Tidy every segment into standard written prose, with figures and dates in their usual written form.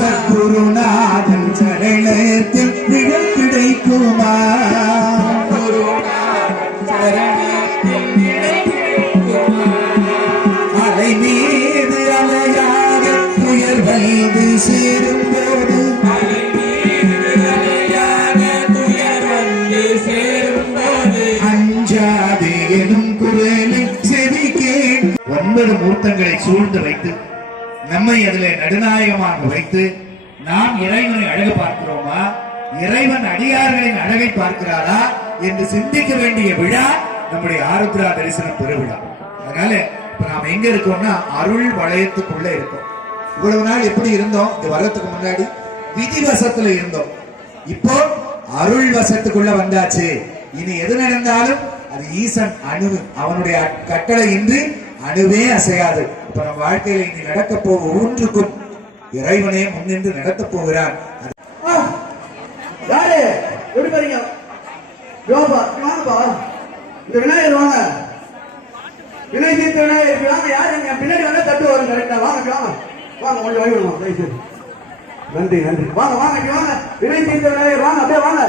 சத்குருநாதன் சரணத்தில் விழல் கிடைக்குமா? மலை மீது அலையாக துயர் வந்து சேரும்போது அஞ்சாதே எனும் குரலில் செவி கேட்கும். 9 மூர்த்தங்களை சூழ்ந்து வைத்து நம்மை அதிலே நடுநாயகமாக வைத்து நாம் இறைவனை அழகு பார்க்கிறோமா, இறைவன் அடியார்களின் அழகை பார்க்கிறாரா என்று சிந்திக்க வேண்டிய விழா நம்முடைய ஆருத்ரா தரிசனம் பெருவிழா. அதனால இப்ப நாம எங்க இருக்கோம்னா அருள் வளையத்துக்குள்ள இருக்கோம். இவ்வளவு நாள் எப்படி இருந்தோம்? இது வர்றதுக்கு முன்னாடி விதிவசத்துல இருந்தோம். இப்போ அருள் வசத்துக்குள்ள வந்தாச்சு. இனி எது நடந்தாலும் அது ஈசன் அணு, அவனுடைய கட்டளை இன்றி அணுவே அசையாது. இப்ப நம்ம வாழ்க்கையில இனி நடக்க போக ஒவ்வொன்றுக்கும் இறைவனே முன்னின்று நடத்த போகிறார். யாரு எப்படி பாருங்க வாங்கப்பா, இந்த விநாயகர் வாங்க, விநாயகர் தீர்த்த விநாயகர் வாங்க. யாரு பின்னாடி வந்தா தட்டு வரும் கரெக்டா. வாங்க வாங்க வாங்க, கொஞ்சம் வாங்கிடுவோம். நன்றி நன்றி. வாங்க வாங்க வாங்க, விநாயகர் தீர்த்த விநாயகர் வாங்க, அப்படியே வாங்க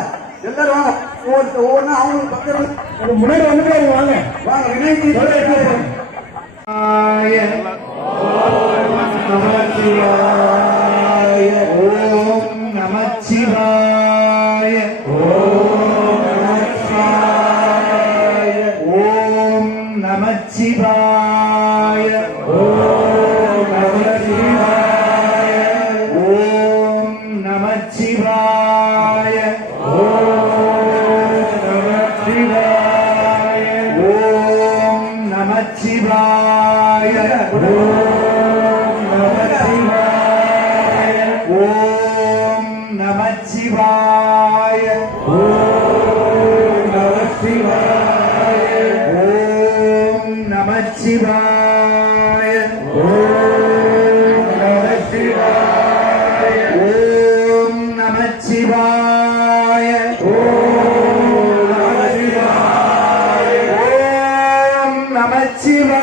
எல்லாரும் வாங்க. ஒவ்வொன்னா அவங்களுக்கு பக்கத்துல முன்னாடி வந்துட்டு வாங்க வாங்க. விநாயகர் தீர்த்த விநாயகர் ஓம் நமச்சிவாய, ஓம் நமச்சிவாய, ஓம் நமச்சிவாய, ஓம் நமச்சிவாய, ஓம் நமச்சிவாய, ஓம் நமச்சிவாய, ஓம் நமச்சிவாய, ஓம் நமச்சிவாய, ஓம் நமச்சிவாய, ஓம் நமச்சிவாய, ஓம் நமச்சிவாய, ஓம் நமச்சிவாய, ஓம் நமச்சிவாய, ஓம் நமச்சிவாய.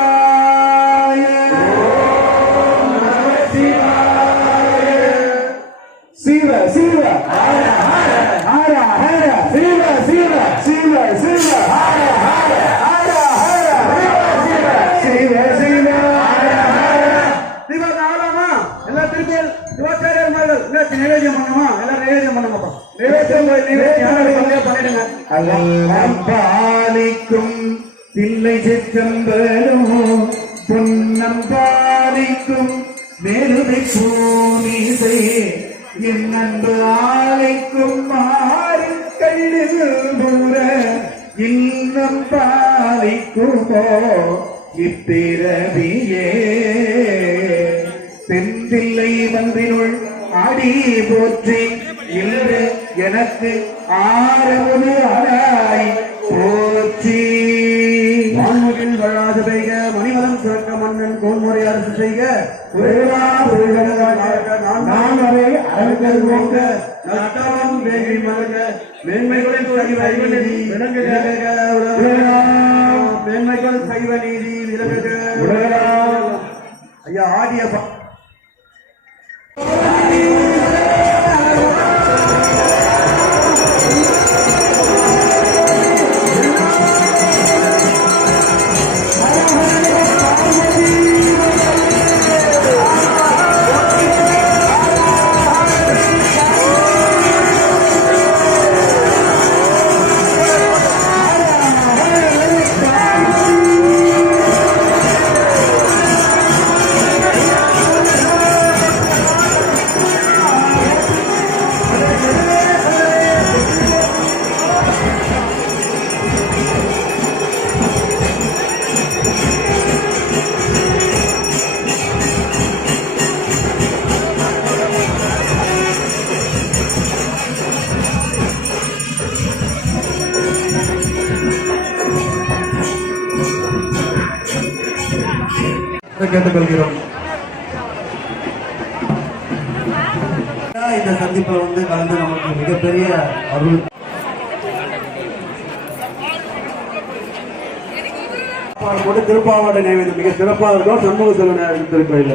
சிவ சிவ ஹர ஹர ஹர ஹர, சிவ சிவ சிவ சிவ ஹர ஹர ஹர ஹர, சிவ சிவ சிவ ஹர ஹர. சிவநாமமா எல்லாத்திற்கும் சிவாச்சாரியர் மகள் நிவேதியம் பண்ணுமா? எல்லாரும் நிவேதியம் பண்ணுங்கப்பா. நிவேதியம் பண்ணிடுங்க. அல்லம் பாலிக்கும் தில்லை சிற்றம்பலம், பொன்னம் பாலிக்கும் மேலுமை பூமிசை, என் அன்பு ஆலைக்கும் மாறு கல்லுபுற, இன்னம் பாலிக்குமோ இப்பிறவியே. தென்தில்லை வந்தினுள் ஆடி போற்றி, இன்று எனக்கு ஆரவது அடாய் போற்றி. வான்முகில் வளாது பெய்க, மணிவலம் சுரக்க மன்னன் கோன்முறை அரசு செய்க, நான் அவை அரங்கல் ஓங்க, நட்டாளம் வேங்கை மலங்க, மேன்மைகளில் சைவ நீதி விளங்குக, மேன்மைகள் சைவ நீதி விளங்குக. ஐயா ஆடிய கேட்டுக்கொள்கிறோம். இந்த சந்திப்பில் வந்து கலந்து நமக்கு மிகப்பெரிய அருள் போட்டு திருப்பாவாடை நைவேத்தியம் மிக சிறப்பாக இருக்கும். சண்முக செல்வன் திருக்கோயில்